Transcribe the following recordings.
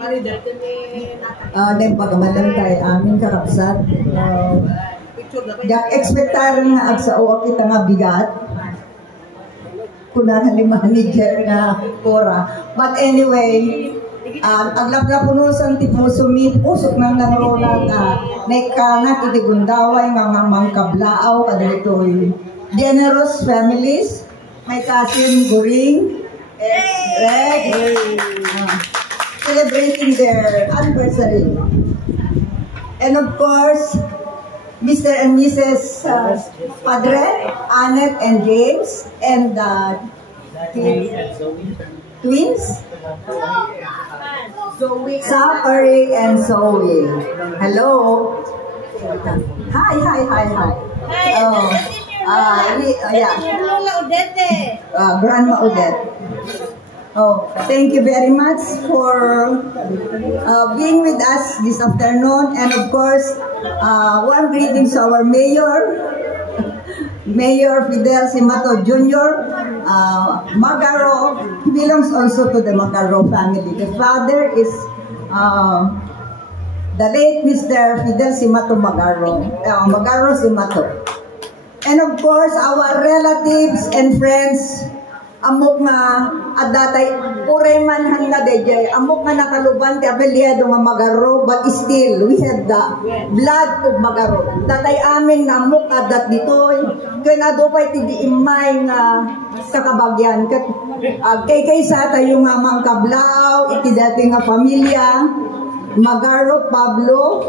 Dahil pagkamalang tayo aming karapsat. Expectar nga sa uwa kita nga bigat. Kunahan ni manager nga kora. But anyway, aglap-lapunusan ti musumit, usok nang nangrola ta. Nekana iti gundaway nga mamang kablaaw kadalitoy. Generous families, my cousin Goring, Reg, celebrating their anniversary. And of course, Mr. and Mrs. Padre, Annette and James, and twins, Zachary and Zoe. Hello. Hi. Grandma Odette. Thank you very much for being with us this afternoon, and of course, one greetings to our mayor, Mayor Fidel Simato Jr. Magaro belongs also to the Magaro family. The father is the late Mr. Fidel Simato Magaro, Magaro Simato. And of course, our relatives and friends, amok nga adatay uray man hanga dayjay amok nga nakaluban ti apelyido nga Magaro, but still we have the blood of Magaro. Tatay amin nga amok adat ditoy ken adupay ti diimay nga kakabagyan ket kay sa tayo nga mangkablaaw iti dati nga pamilya Magaro Pablo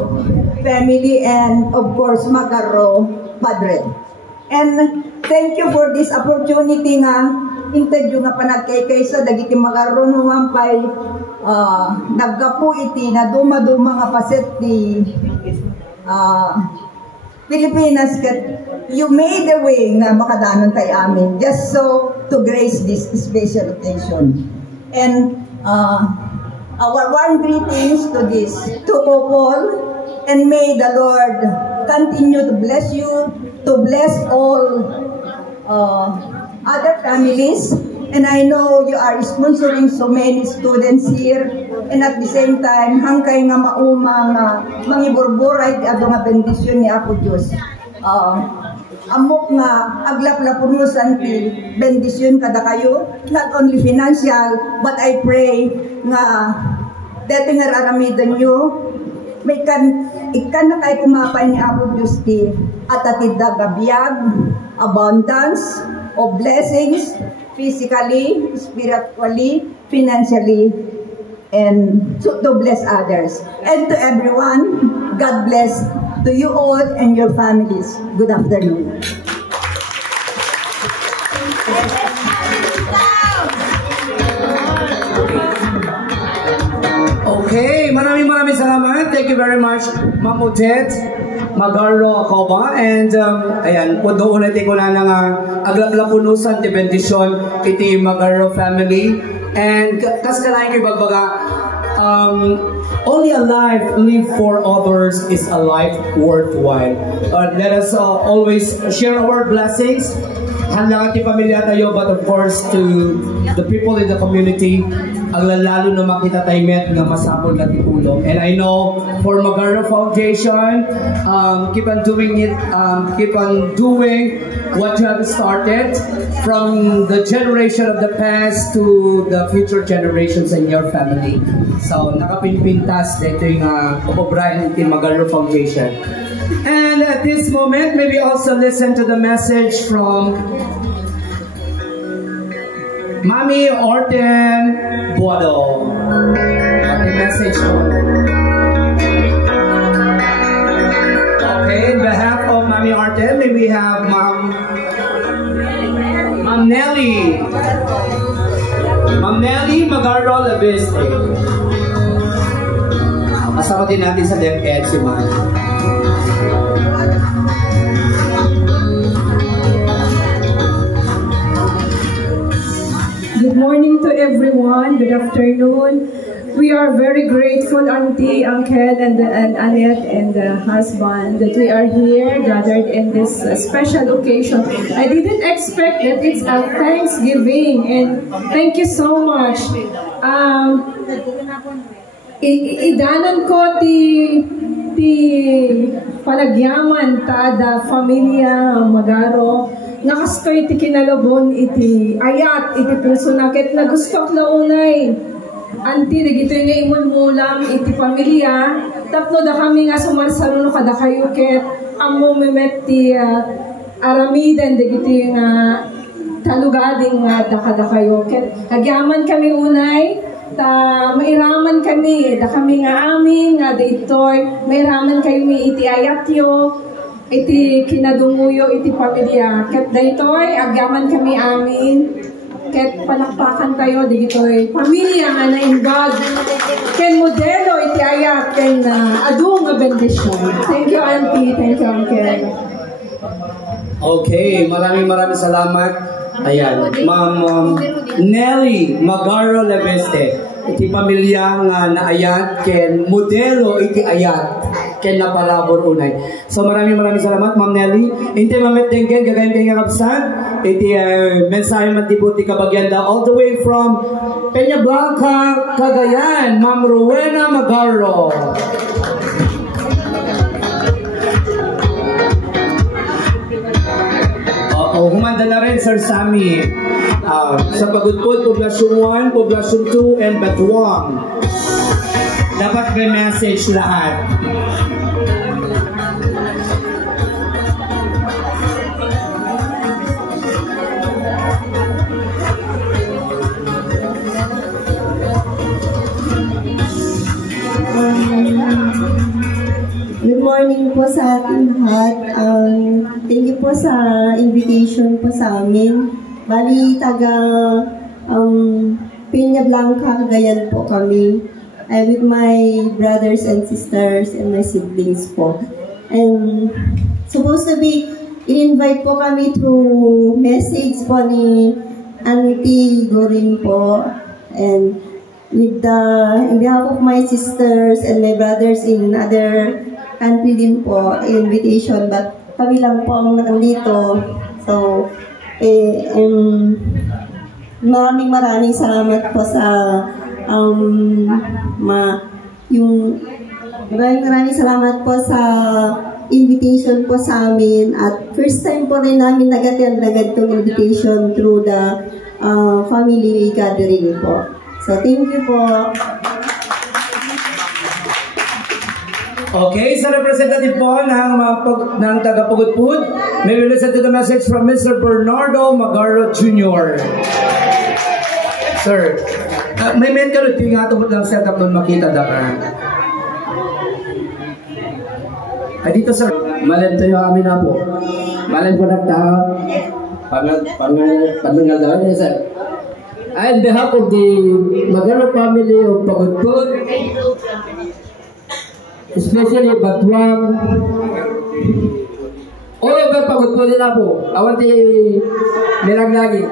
family, and of course Magaro Padre. And thank you for this opportunity nga interview nga panagkay sa dagiti Magaro numan pay naggapu iti na duma-duma nga paset ti Pilipinas ket you made the way nga makadanon tay amin just so to grace this special occasion. And our warm greetings to this two couple, and may the Lord continue to bless you, to bless all other families. And I know you are sponsoring so many students here, and at the same time hangkay nga maumang mangiburburay ti ado nga bendisyon ni Apo Dios. Amok nga aglap-lapunusan ti bendisyon kada kayo, not only financial, but I pray nga dati nga raramidan nyo may ikan na kayo kumapay ni Apo Dios ti at atid gabiyag, abundance of blessings, physically, spiritually, financially, and to bless others. And to everyone, God bless to you all and your families. Good afternoon. Okay, maraming salamat. Thank you very much, Ma'am Odette Magaro Acoba. And ayan, puno ulit ko na nga aglaplapunusan ti bendisyon iti Magaro family. And kas kalain kay bagbaga, only a life lived for others is a life worthwhile. Let us always share our blessings. Handa ti pamilya tayo, but of course to the people in the community, ang lalo na makita tayo met nga masapol na tipulong. And I know for Magaro Foundation, keep on doing it, keep on doing what you have started from the generation of the past to the future generations in your family. So nakapinpintas dito yung obrayan ng Magaro Foundation. And at this moment, maybe also listen to the message from Mami Orten Buado. The message. Okay, in behalf of Mami Orten, may we have Ma'am Nelly. Ma'am Nelly Magaro Labiste. Kasama din natin sa DepEd si Ma'am. Good morning to everyone. Good afternoon. We are very grateful, Auntie, Uncle, and Annette, and the husband, that we are here gathered in this special occasion. I didn't expect that it's a Thanksgiving, and thank you so much. idanan ko ti palagyaman tada familia Magaro nga kastoy ti kinalabon iti ayat iti puso nakit na gusto na unay anti dagito nga imulmulam iti pamilya tapno da kami nga sumarsaro kada kayo ket ammo memet ti aramidan dagito nga talugading nga da kayo ket agyaman kami unay ta mairaman kami da kami nga amin nga daytoy mairaman kami iti ayatyo iti kinadunguyo iti pamilya ket daytoy agyaman kami amin ket palakpakan tayo daytoy pamilya nga naimbag ken modelo iti ayat ken adu nga bendisyon. Thank you auntie, thank you uncle. Okay, maraming salamat. Ayan, Ma'am Nelly Magaro Leveste. Iti pamilya nga naayat ken modelo iti ayat ken napalabor unay. So maraming salamat Ma'am Nelly. Inte mamet denggen gagayon kay ngapsan iti mensahe man tibuti kabagyanda all the way from Peña Blanca, Cagayan, Ma'am Rowena Magaro. Humanda na rin, Sir Sammy, sa Pagudpud, Poblasyon 1, Poblasyon 2, and Batuang. Dapat may message lahat. Good morning po sa ating lahat. Thank you po sa invitation po sa amin. Bali, taga Peña Blanca, Cagayan po kami. I'm with my brothers and sisters and my siblings po. And supposed to be, in-invite po kami through message po ni Auntie Gorin po. And with in behalf of my sisters and my brothers in other country din po, invitation, but kami lang po ang nandito. So, maraming salamat po sa maraming salamat po sa invitation po sa amin, at first time po rin namin nag-attend itong invitation through the family gathering po. So, thank you po. Okay, sa representative po ng taga-Pagudpud, may we listen to the message from Mr. Bernardo Magaro Jr. Sir, may men ka rin, nga tubot lang setup nun makita da ka. Dito, sir. Malam tayo amin na po. Malam po nagtahap. Panangalaw niya, sir. On behalf of the Magaro family of Pagudpud, especially Batuang, all over Pagudpud nila po. Awan di mirag lagi.